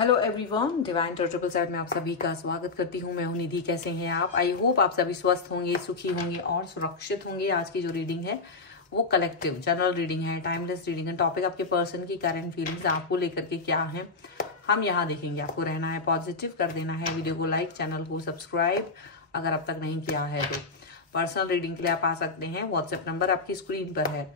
Hello everyone, divine triple set में आप सभी का स्वागत करती हूँ। मैं हूँ निधि। कैसे हैं आप? आई होप आप सभी स्वस्थ होंगे, सुखी होंगे और सुरक्षित होंगे। आज की जो रीडिंग है वो कलेक्टिव जनरल रीडिंग है, टाइमलेस रीडिंग है। टॉपिक आपके पर्सन की करंट फीलिंग्स आपको लेकर के क्या है हम यहाँ देखेंगे। आपको रहना है पॉजिटिव, कर देना है वीडियो को लाइक, चैनल को सब्सक्राइब अगर अब तक नहीं किया है तो। पर्सनल रीडिंग के लिए आप आ सकते हैं, व्हाट्सएप नंबर आपकी स्क्रीन पर है।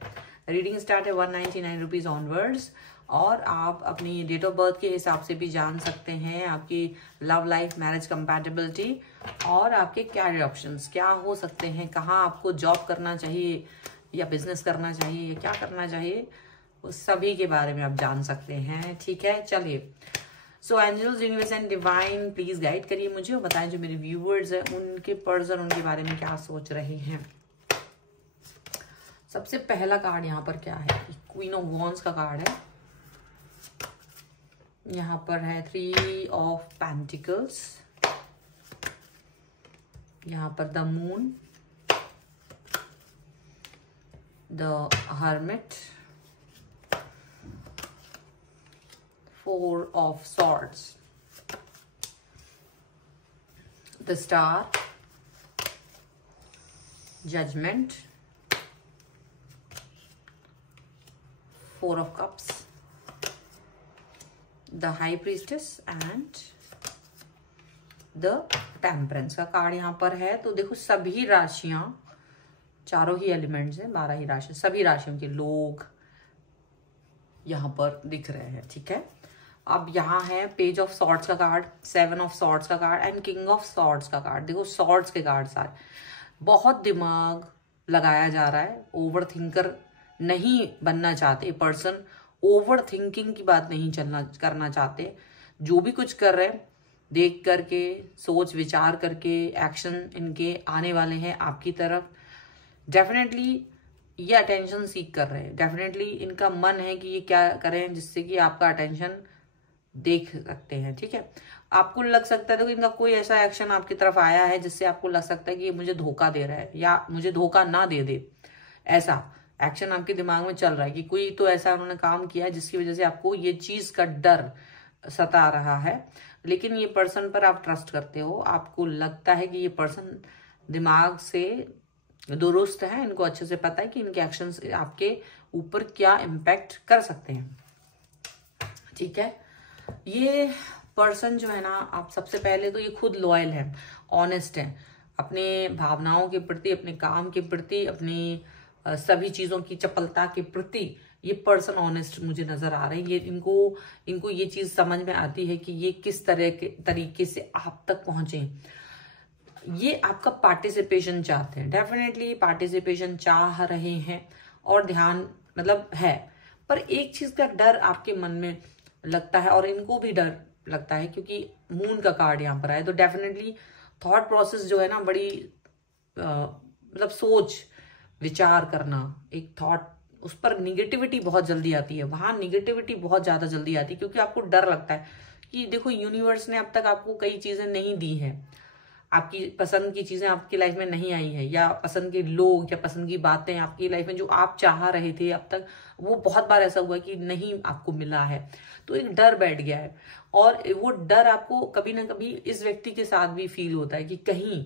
रीडिंग स्टार्ट है 199 रुपीज ऑनवर्ड्स। और आप अपनी डेट ऑफ बर्थ के हिसाब से भी जान सकते हैं आपकी लव लाइफ, मैरिज कंपैटिबिलिटी और आपके कैरियर ऑप्शंस क्या हो सकते हैं, कहाँ आपको जॉब करना चाहिए या बिजनेस करना चाहिए या क्या करना चाहिए, उस सभी के बारे में आप जान सकते हैं। ठीक है, चलिए। So angels, universe and divine please guide करिए मुझे और बताएं जो मेरे व्यूवर्स हैं उनके पर्सन उनके बारे में क्या सोच रहे हैं। सबसे पहला कार्ड यहाँ पर क्या है? क्वीन ऑफ वॉन्ड्स का कार्ड है। यहाँ पर है 3 ऑफ पेंटिकल्स, यहाँ पर the moon, the hermit, 4 of swords, the star, judgement, 4 of cups, the high priestess and the temperance का कार्ड यहाँ पर है। तो देखो सभी राशियां, चारों ही एलिमेंट्स हैं, 12 ही राशि, सभी राशियों के लोग यहाँ पर दिख रहे हैं। ठीक है, अब यहाँ है पेज ऑफ सॉर्ड्स का कार्ड, 7 ऑफ सॉर्ड्स का card and king of swords का कार्ड। देखो सॉर्ड्स के कार्ड सारे, बहुत दिमाग लगाया जा रहा है, ओवर थिंकर नहीं बनना चाहते पर्सन, ओवर थिंकिंग की बात नहीं करना चाहते। जो भी कुछ कर रहे हैं देख करके, सोच विचार करके एक्शन इनके आने वाले हैं आपकी तरफ। डेफिनेटली ये अटेंशन सीख कर रहे हैं, डेफिनेटली इनका मन है कि ये क्या करें जिससे कि आपका अटेंशन देख सकते हैं। ठीक है, आपको लग सकता है देखो इनका कोई ऐसा एक्शन आपकी तरफ आया है जिससे आपको लग सकता है कि ये मुझे धोखा दे रहा है या मुझे धोखा ना दे दे, ऐसा एक्शन आपके दिमाग में चल रहा है कि कोई तो ऐसा उन्होंने काम किया है जिसकी वजह से आपको ये चीज का डर सता रहा है। लेकिन ये पर्सन पर आप ट्रस्ट करते हो, आपको लगता है कि ये पर्सन दिमाग से दुरुस्त है, इनको अच्छे से पता है कि इनके एक्शंस आपके ऊपर क्या इम्पैक्ट कर सकते हैं। ठीक है, ये पर्सन जो है ना, आप सबसे पहले तो ये खुद लॉयल है, ऑनेस्ट है अपने भावनाओं के प्रति, अपने काम के प्रति, अपनी सभी चीजों की चपलता के प्रति ये पर्सन ऑनेस्ट मुझे नजर आ रहे हैं। ये इनको ये चीज समझ में आती है कि ये किस तरह के तरीके से आप तक पहुंचे। ये आपका पार्टिसिपेशन चाहते हैं, डेफिनेटली पार्टिसिपेशन चाह रहे हैं और ध्यान मतलब है, पर एक चीज का डर आपके मन में लगता है और इनको भी डर लगता है क्योंकि मून का कार्ड यहाँ पर आया। तो डेफिनेटली थॉट प्रोसेस जो है ना, बड़ी मतलब सोच विचार करना, एक थॉट, उस पर निगेटिविटी बहुत जल्दी आती है, वहां निगेटिविटी बहुत ज्यादा जल्दी आती है क्योंकि आपको डर लगता है कि देखो यूनिवर्स ने अब तक आपको कई चीजें नहीं दी हैं, आपकी पसंद की चीजें आपकी लाइफ में नहीं आई है, या पसंद के लोग या पसंद की बातें आपकी लाइफ में जो आप चाह रहे थे अब तक, वो बहुत बार ऐसा हुआ कि नहीं आपको मिला है। तो एक डर बैठ गया है और वो डर आपको कभी ना कभी इस व्यक्ति के साथ भी फील होता है कि कहीं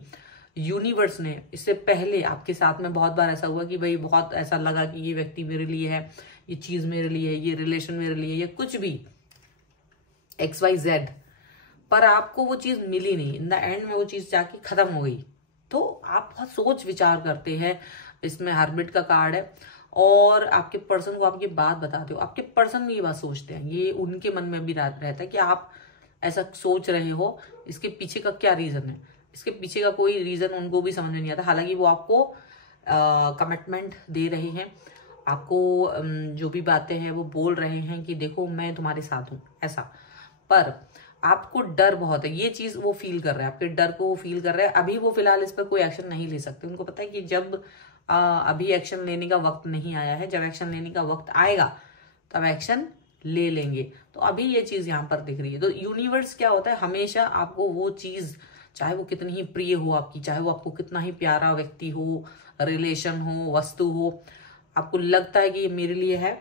यूनिवर्स ने इससे पहले आपके साथ में बहुत बार ऐसा हुआ कि भाई बहुत ऐसा लगा कि ये व्यक्ति मेरे लिए है, ये चीज मेरे लिए है, ये रिलेशन मेरे लिए, या कुछ भी XYZ, पर आपको वो चीज मिली नहीं। इन द एंड में वो चीज जाके खत्म हो गई। तो आप बहुत सोच विचार करते हैं। इसमें हर्मिट का कार्ड है और आपके पर्सन को आप ये बात बताते हो, आपके पर्सन भी ये बात सोचते हैं, ये उनके मन में भी रहता है कि आप ऐसा सोच रहे हो, इसके पीछे का क्या रीजन है, इसके पीछे का कोई रीजन उनको भी समझ में नहीं आता। हालांकि वो आपको कमिटमेंट दे रहे हैं, आपको जो भी बातें हैं वो बोल रहे हैं कि देखो मैं तुम्हारे साथ हूं, ऐसा, पर आपको डर बहुत है। ये चीज वो फील कर रहे हैं, आपके डर को वो फील कर रहे हैं। अभी वो फिलहाल इस पर कोई एक्शन नहीं ले सकते, उनको पता है कि जब अभी एक्शन लेने का वक्त नहीं आया है, जब एक्शन लेने का वक्त आएगा तब एक्शन ले लेंगे। तो अभी ये चीज यहाँ पर दिख रही है। तो यूनिवर्स क्या होता है, हमेशा आपको वो चीज, चाहे वो कितनी ही प्रिय हो आपकी, चाहे वो आपको कितना ही प्यारा व्यक्ति हो, रिलेशन हो, वस्तु हो, आपको लगता है कि ये मेरे लिए है,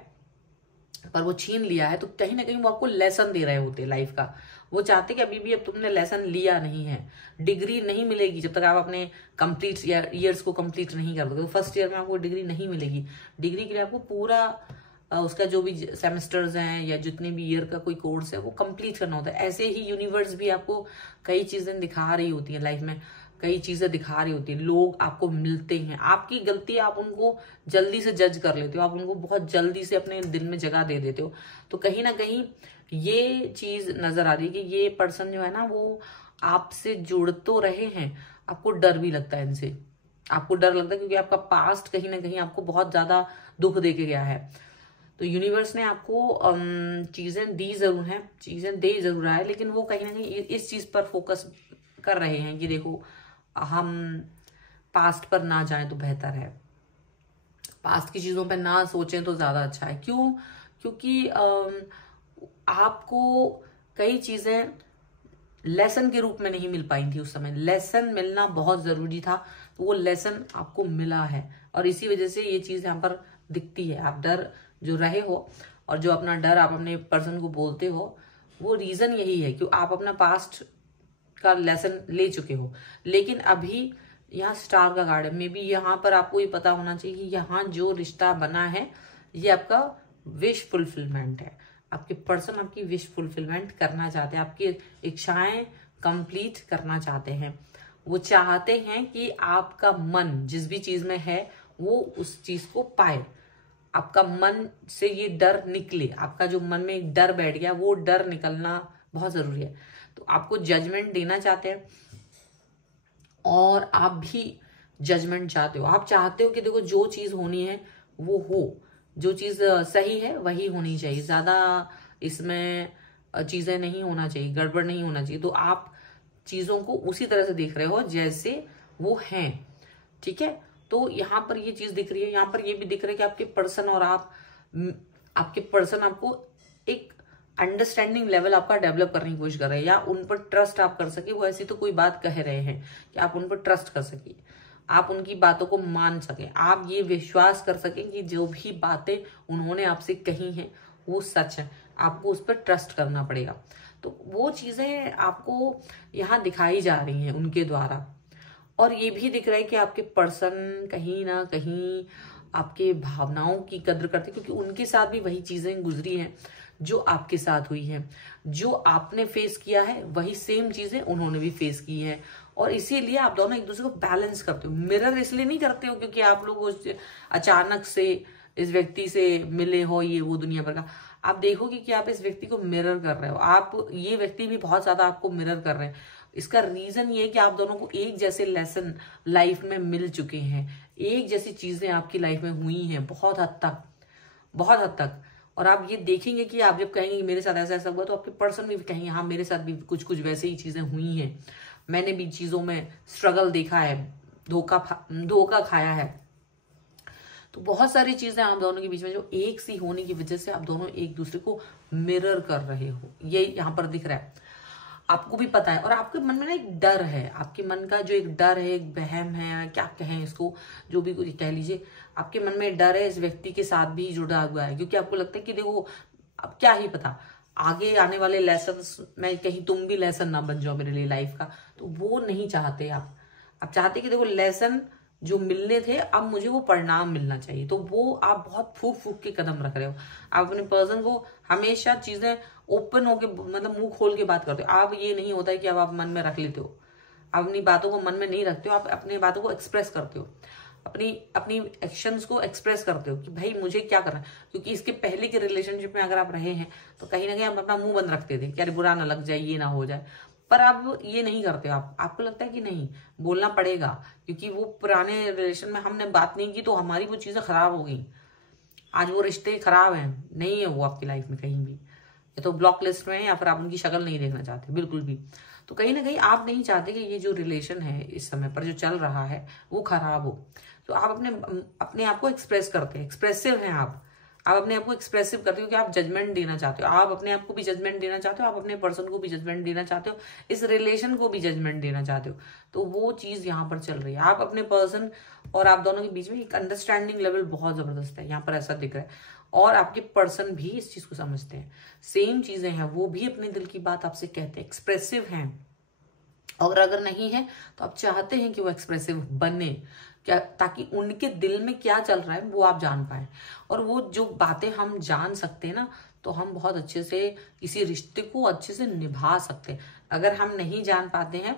पर वो छीन लिया है, तो कहीं ना कहीं वो आपको लेसन दे रहे होते लाइफ का। वो चाहते कि अभी भी अब तुमने लेसन लिया नहीं है, डिग्री नहीं मिलेगी जब तक आप अपने कंप्लीट ईयर्स को कंप्लीट नहीं कर दोगे। तो फर्स्ट ईयर में आपको डिग्री नहीं मिलेगी। डिग्री के लिए आपको पूरा उसका जो भी सेमेस्टर्स हैं या जितने भी ईयर का कोई कोर्स है वो कंप्लीट करना होता है। ऐसे ही यूनिवर्स भी आपको कई चीजें दिखा रही होती है लाइफ में, कई चीजें दिखा रही होती है। लोग आपको मिलते हैं, आपकी गलती आप उनको जल्दी से जज कर लेते हो, आप उनको बहुत जल्दी से अपने दिल में जगह दे देते हो। तो कहीं ना कहीं ये चीज नजर आ रही है कि ये पर्सन जो है ना वो आपसे जुड़ तो रहे हैं, आपको डर भी लगता है इनसे, आपको डर लगता है क्योंकि आपका पास्ट कहीं ना कहीं आपको बहुत ज्यादा दुख दे के गया है। तो यूनिवर्स ने आपको चीजें दी जरूर हैं, चीजें दे जरूर रहा है, लेकिन वो कहीं ना कहीं इस चीज पर फोकस कर रहे हैं कि देखो हम पास्ट पर ना जाएं तो बेहतर है, पास्ट की चीजों पर ना सोचें तो ज्यादा अच्छा है। क्यों? क्योंकि आपको कई चीजें लेसन के रूप में नहीं मिल पाई थी उस समय। लेसन मिलना बहुत जरूरी था, तो वो लेसन आपको मिला है और इसी वजह से ये चीज यहाँ पर दिखती है। आप डर जो रहे हो और जो अपना डर आप अपने पर्सन को बोलते हो, वो रीजन यही है कि आप अपना पास्ट का लेसन ले चुके हो। लेकिन अभी यहाँ स्टार का कार्ड है, मे बी यहाँ पर आपको ये पता होना चाहिए कि यहाँ जो रिश्ता बना है ये आपका विश फुलफिलमेंट है। आपके पर्सन आपकी विश फुलफिलमेंट करना चाहते हैं, आपकी इच्छाएं कंप्लीट करना चाहते हैं। वो चाहते हैं कि आपका मन जिस भी चीज में है वो उस चीज को पाए, आपका मन से ये डर निकले। आपका जो मन में एक डर बैठ गया वो डर निकलना बहुत जरूरी है। तो आपको जजमेंट देना चाहते हैं और आप भी जजमेंट चाहते हो। आप चाहते हो कि देखो जो चीज होनी है वो हो, जो चीज सही है वही होनी चाहिए, ज्यादा इसमें चीजें नहीं होना चाहिए, गड़बड़ नहीं होना चाहिए। तो आप चीजों को उसी तरह से देख रहे हो जैसे वो हैं, ठीक है। तो यहाँ पर ये चीज दिख रही है, यहाँ पर ये भी दिख रहा है कि आपके पर्सन और आपके पर्सन आपको एक अंडरस्टैंडिंग लेवल आपका डेवलप करने की कोशिश कर रहे हैं, या उन पर ट्रस्ट आप कर सके। वो ऐसी तो कोई बात कह रहे हैं कि आप उन पर ट्रस्ट कर सके, आप उनकी बातों को मान सकें, आप ये विश्वास कर सकें कि जो भी बातें उन्होंने आपसे कही हैं वो सच है। आपको उस पर ट्रस्ट करना पड़ेगा। तो वो चीजें आपको यहाँ दिखाई जा रही हैं उनके द्वारा। और ये भी दिख रहा है कि आपके पर्सन कहीं ना कहीं आपके भावनाओं की कद्र करते, क्योंकि उनके साथ भी वही चीजें गुजरी हैं जो आपके साथ हुई हैं। जो आपने फेस किया है वही सेम चीजें उन्होंने भी फेस की है, और इसीलिए आप दोनों एक दूसरे को बैलेंस करते हो। मिरर इसलिए नहीं करते हो क्योंकि आप लोग अचानक से इस व्यक्ति से मिले हो, ये वो दुनिया भर का। आप देखोगे कि आप इस व्यक्ति को मिरर कर रहे हो, आप ये व्यक्ति भी बहुत ज्यादा आपको मिरर कर रहे हैं। इसका रीजन ये है कि आप दोनों को एक जैसे लेसन लाइफ में मिल चुके हैं, एक जैसी चीजें आपकी लाइफ में हुई हैं बहुत हद तक, बहुत हद तक। और आप ये देखेंगे कि आप जब कहेंगे कि मेरे साथ ऐसा ऐसा हुआ, तो आपके पर्सन भी कहेंगे हाँ मेरे साथ भी कुछ कुछ वैसे ही चीजें हुई हैं, मैंने भी चीजों में स्ट्रगल देखा है, धोखा खाया है। तो बहुत सारी चीजें आप दोनों के बीच में जो एक सी होने की वजह से आप दोनों एक दूसरे को मिरर कर रहे हो, ये यहाँ पर दिख रहा है। आपको भी पता है और आपके मन में ना एक डर है, आपके मन का जो एक डर है, एक वहम है, क्या कहें इसको, जो भी कुछ कह लीजिए, आपके मन में डर है इस व्यक्ति के साथ भी जुड़ा हुआ है। क्योंकि आपको लगता है कि देखो अब क्या ही पता आगे आने वाले लेसन में कहीं तुम भी लेसन ना बन जाओ मेरे लिए लाइफ का। तो वो नहीं चाहते आप चाहते कि देखो लेसन जो मिलने थे अब मुझे वो परिणाम मिलना चाहिए। तो वो आप बहुत फूक फूक के कदम रख रहे हो। आप अपने पर्सन को हमेशा चीजें ओपन होके मतलब मुंह खोल के बात करते हो। आप ये नहीं होता है कि अब आप मन में रख लेते हो, आप अपनी बातों को मन में नहीं रखते हो, आप अपनी बातों को एक्सप्रेस करते हो, अपनी एक्शंस को एक्सप्रेस करते हो कि भाई मुझे क्या करना है। क्योंकि इसके पहले के रिलेशनशिप में अगर आप रहे हैं तो कहीं ना कहीं आप अपना मुंह बंद रखते थे कि अरे बुरा ना लग जाए, ये ना हो जाए। पर अब ये नहीं करते हो, आपको लगता है कि नहीं बोलना पड़ेगा, क्योंकि वो पुराने रिलेशन में हमने बात नहीं की तो हमारी वो चीजें खराब हो गई, आज वो रिश्ते खराब हैं, नहीं है वो आपकी लाइफ में कहीं भी, या तो ब्लॉक लिस्ट में है या फिर आप उनकी शक्ल नहीं देखना चाहते बिल्कुल भी। तो कहीं ना कहीं आप नहीं चाहते कि ये जो रिलेशन है इस समय पर जो चल रहा है वो खराब हो। तो आप अपने आप को एक्सप्रेस करते हैं, एक्सप्रेसिव हैं आप अपने आप को एक्सप्रेसिव करते हो कि आप जजमेंट देना चाहते हो, आप अपने आप को भी जजमेंट देना चाहते हो, आप अपने पर्सन को भी जजमेंट देना चाहते हो, इस रिलेशन को भी जजमेंट देना चाहते हो। तो वो चीज यहाँ पर चल रही है। आप अपने पर्सन और आप दोनों के बीच में एक अंडरस्टैंडिंग लेवल बहुत जबरदस्त है, यहाँ पर ऐसा दिख रहा है। और आपके पर्सन भी इस चीज को समझते हैं, सेम चीजें हैं, वो भी अपने दिल की बात आपसे कहते हैं, एक्सप्रेसिव हैं। और अगर नहीं है तो आप चाहते हैं कि वो एक्सप्रेसिव बने, क्या, ताकि उनके दिल में क्या चल रहा है वो आप जान पाए। और वो जो बातें हम जान सकते हैं ना, तो हम बहुत अच्छे से किसी रिश्ते को अच्छे से निभा सकते हैं। अगर हम नहीं जान पाते हैं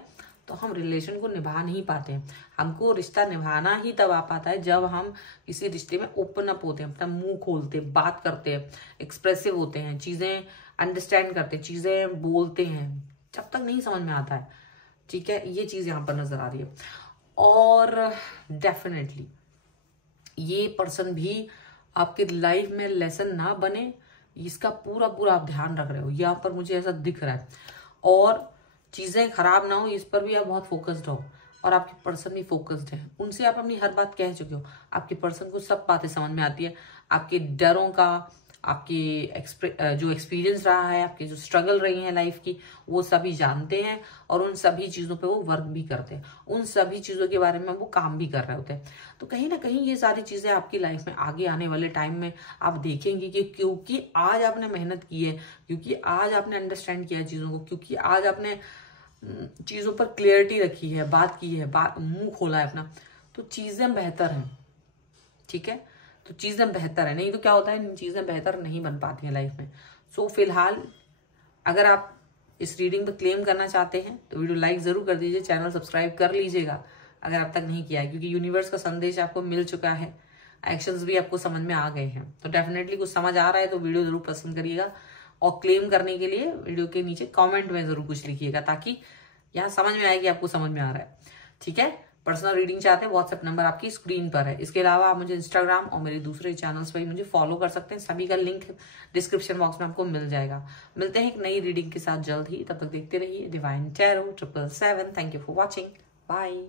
तो हम रिलेशन को निभा नहीं पाते हैं। हमको रिश्ता निभाना ही तब आ पाता है जब हम किसी रिश्ते में ओपन अप होते हैं, अपना मुंह खोलते हैं, बात करते हैं, एक्सप्रेसिव होते हैं, चीजें अंडरस्टैंड करते हैं, चीजें बोलते हैं। जब तक नहीं समझ में आता है, ठीक है, ये चीज यहाँ पर नजर आ रही है। और डेफिनेटली ये पर्सन भी आपकी लाइफ में लेसन ना बने, इसका पूरा पूरा आप ध्यान रख रहे हो, यहाँ पर मुझे ऐसा दिख रहा है। और चीजें खराब ना हो इस पर भी आप बहुत फोकस्ड हो, और आपके पर्सन भी फोकस्ड है। उनसे आप अपनी हर बात कह चुके हो, आपके पर्सन को सब बातें समझ में आती है, आपके डरों का, आपके जो एक्सपीरियंस रहा है, आपकी जो स्ट्रगल रही है लाइफ की, वो सभी जानते हैं। और उन सभी चीजों पे वो वर्क भी करते हैं, उन सभी चीजों के बारे में वो काम भी कर रहे होते हैं। तो कहीं ना कहीं ये सारी चीजें आपकी लाइफ में आगे आने वाले टाइम में आप देखेंगे कि क्योंकि आज आपने मेहनत की है, क्योंकि आज आपने अंडरस्टैंड किया चीजों को, क्योंकि आज आपने चीजों पर क्लियरिटी रखी है, बात की है, मुंह खोला है अपना, तो चीजें बेहतर हैं। ठीक है, तो चीजें बेहतर है, नहीं तो क्या होता है, चीजें बेहतर नहीं बन पाती हैं लाइफ में। सो फिलहाल अगर आप इस रीडिंग पर क्लेम करना चाहते हैं तो वीडियो लाइक जरूर कर दीजिए, चैनल सब्सक्राइब कर लीजिएगा अगर अब तक नहीं किया है, क्योंकि यूनिवर्स का संदेश आपको मिल चुका है, एक्शंस भी आपको समझ में आ गए हैं। तो डेफिनेटली कुछ समझ आ रहा है तो वीडियो जरूर पसंद करिएगा, और क्लेम करने के लिए वीडियो के नीचे कमेंट में जरूर कुछ लिखिएगा, ताकि यहाँ समझ में आए कि आपको समझ में आ रहा है। ठीक है, पर्सनल रीडिंग चाहते हैं, व्हाट्सएप नंबर आपकी स्क्रीन पर है। इसके अलावा आप मुझे इंस्टाग्राम और मेरे दूसरे चैनल्स पर मुझे फॉलो कर सकते हैं, सभी का लिंक डिस्क्रिप्शन बॉक्स में आपको मिल जाएगा। मिलते हैं एक नई रीडिंग के साथ जल्द ही, तब तक देखते रहिए divine tarot 777। Thank you for watching, bye.